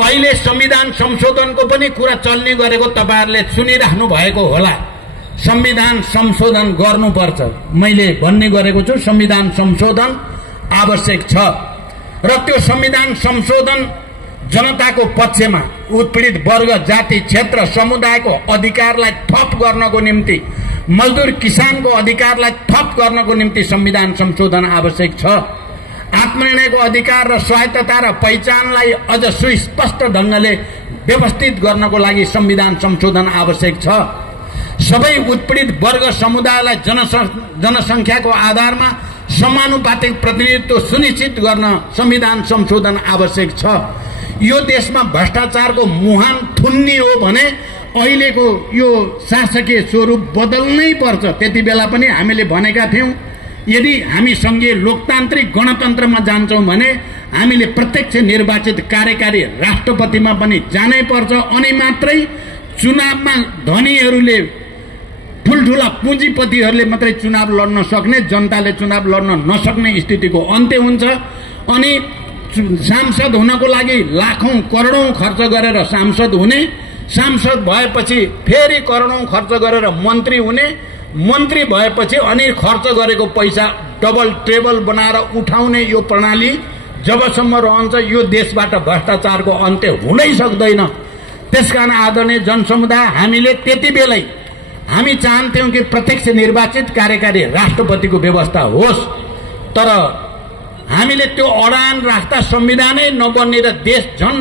अहिले संविधान संशोधनको पनि कुरा चल्ने गरेको तपाईहरुले सुनिराख्नु भएको होला। संविधान संशोधन गर्नुपर्छ, मैले भन्ने गरेको छु। संविधान संशोधन आवश्यक छ र त्यो संविधान संशोधन जनताको पक्षमा उत्पीडित वर्ग, जाति, क्षेत्र, समुदायको अधिकारलाई थप गर्नको निम्ति, मजदुर किसानको अधिकारलाई थप गर्नको निम्ति संविधान संशोधन आवश्यक छ। आत्मनिर्णयको अधिकार र स्वायत्तता र पहिचानलाई अझ सुस्पष्ट ढंगले व्यवस्थित गर्नको लागि संविधान संशोधन आवश्यक छ। सबै उत्पीडित वर्ग समुदायलाई जनसंख्याको आधारमा समानुपातिक प्रतिनिधित्व सुनिश्चित गर्न संविधान संशोधन आवश्यक छ। यो देशमा भ्रष्टाचारको मुहान थुन्नी हो भने अहिलेको यो शासकीय स्वरूप बदल्नै पर्छ। त्यति बेला पनि हामीले भनेका थियौं, यदि हामी संघीय लोकतान्त्रिक गणतन्त्रमा जान्छौं भने हामीले प्रत्यक्ष निर्वाचित कार्यकारी राष्ट्रपतिमा पनि जानै पर्छ। अनि मात्रै चुनावमा धनीहरूले, ठुलठुला पुँजीपतिहरूले मात्रै चुनाव लड्न सक्ने, जनताले चुनाव लड्न नसक्ने स्थितिको अन्त्य हुन्छ। अनि सांसद हुनको लागि लाखौं करोडौं खर्च गरेर सांसद हुने, सांसद भएपछि फेरि करोडौं खर्च गरेर मन्त्री हुने, मन्त्री भएपछि अनि खर्च गरेको पैसा डबल ट्रेबल बनाएर उठाउने यो प्रणाली जबसम्म रहन्छ यो देशबाट भ्रष्टाचारको अन्त्य हुनै सक्दैन। त्यसकारण आदरणीय जनसमुदाय, हामीले त्यति बेलै हामी चाहन्थ्यौं कि प्रत्यक्ष निर्वाचित कार्यकारी राष्ट्रपतिको व्यवस्था होस्, तर हामीले त्यो अडान राख्दा संविधानै नबन्ने र देश झन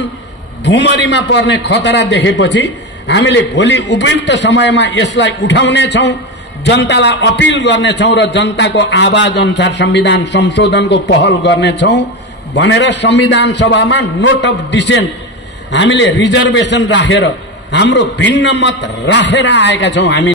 भुमरीमा पर्ने खतरा देखेपछि हामीले भोलि उपयुक्त समयमा यसलाई उठाउने छौं, जनतालाई अपील गर्ने छौं र जनताको आवाज अनुसार संविधान संशोधनको पहल गर्ने छौं भनेर संविधान सभामा नोट अफ डिसेन्ट हामीले रिजर्भेसन राखेर हाम्रो भिन्न मत राखेर आएका छौं। हामी